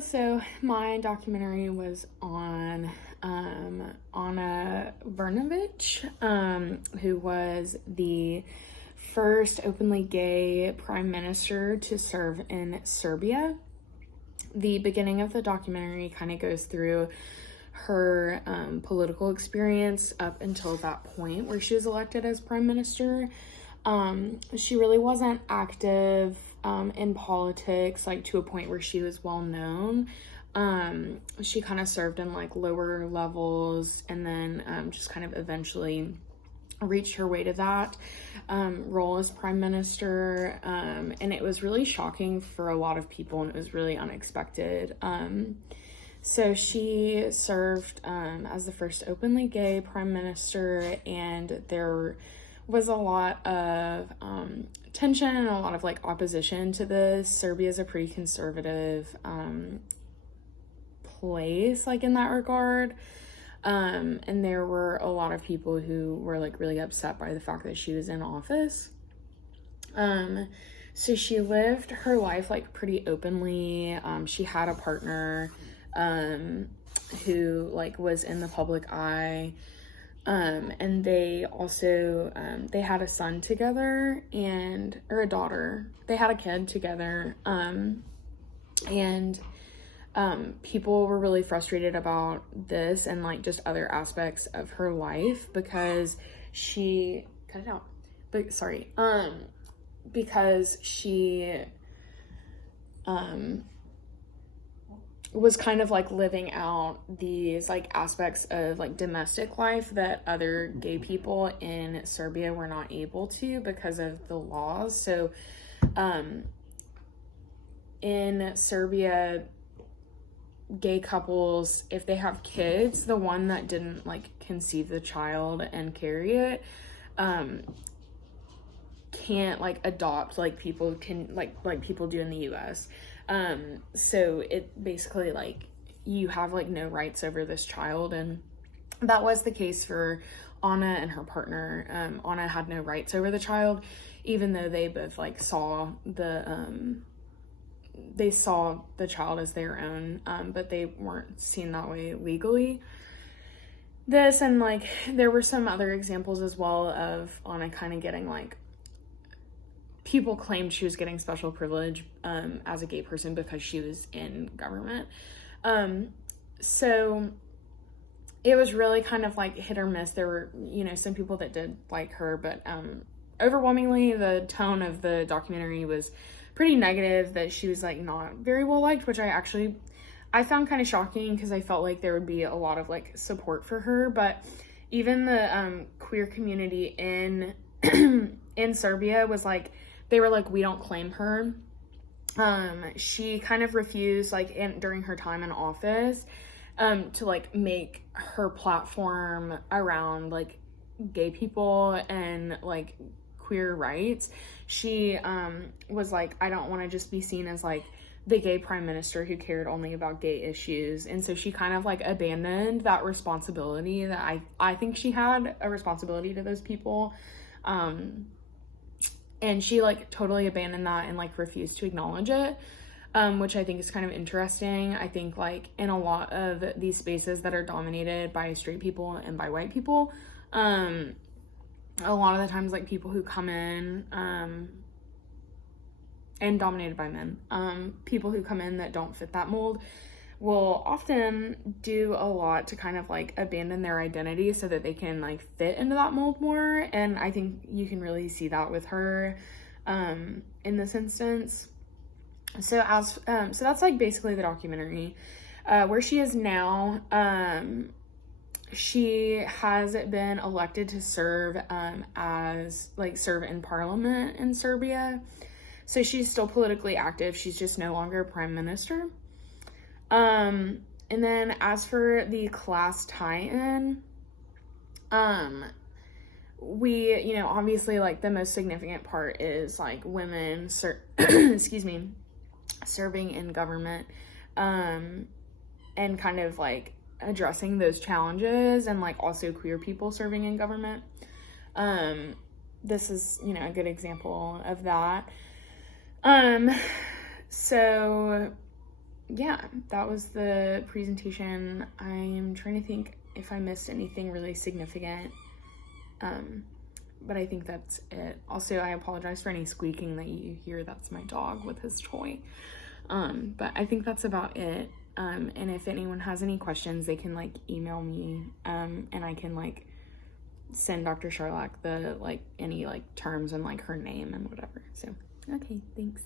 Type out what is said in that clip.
So my documentary was on Ana Brnabić, who was the first openly gay prime minister to serve in Serbia. The beginning of the documentary kind of goes through her political experience up until that point where she was elected as prime minister. She really wasn't active in politics, like to a point where she was well known. She kind of served in like lower levels, and then just kind of eventually reached her way to that role as prime minister. And it was really shocking for a lot of people, and it was really unexpected. So she served as the first openly gay prime minister, and there was a lot of tension and a lot of like opposition to this. Serbia is a pretty conservative place, like in that regard. And there were a lot of people who were like really upset by the fact that she was in office. So she lived her life like pretty openly. She had a partner who like was in the public eye. And they also, they had a son together or a daughter. They had a kid together. And people were really frustrated about this and like just other aspects of her life because she, cut it out, but sorry, because she, was kind of like living out these like aspects of like domestic life that other gay people in Serbia were not able to because of the laws. So in Serbia, gay couples, if they have kids, the one that didn't like conceive the child and carry it can't like adopt like people can like people do in the US. So it basically like you have like no rights over this child, and that was the case for Ana and her partner. Ana had no rights over the child, even though they both like saw the child as their own, but they weren't seen that way legally. This and like there were some other examples as well of Ana kind of getting like, people claimed she was getting special privilege as a gay person because she was in government. So it was really kind of like hit or miss. There were, some people that did like her, but overwhelmingly the tone of the documentary was pretty negative, that she was like not very well liked, which I found kind of shocking because I felt like there would be a lot of like support for her. But even the queer community in in Serbia was like, they were like, we don't claim her. She kind of refused, like, during her time in office, to, like, make her platform around, like, gay people and, like, queer rights. She, was like, I don't want to just be seen as, like, the gay prime minister who cared only about gay issues. And so she kind of, like, abandoned that responsibility that I think she had a responsibility to those people. And she like totally abandoned that and like refused to acknowledge it, which I think is kind of interesting. I think like in a lot of these spaces that are dominated by straight people and by white people, a lot of the times like people who come in and dominated by men, people who come in that don't fit that mold will often do a lot to kind of like abandon their identity so that they can like fit into that mold more. And I think you can really see that with her in this instance. So so that's like basically the documentary. Where she is now, she has been elected to serve serve in parliament in Serbia. So she's still politically active. She's just no longer prime minister. And then as for the class tie-in, we, obviously like the most significant part is like women, excuse me, serving in government, and kind of like addressing those challenges, and like also queer people serving in government. This is, a good example of that. So yeah, that was the presentation. I'm trying to think if I missed anything really significant. But I think that's it. Also, I apologize for any squeaking that you hear. That's my dog with his toy. But I think that's about it. And if anyone has any questions, they can like email me, and I can like send Dr. Sherlock the like any like terms and like her name and whatever. So, okay, thanks.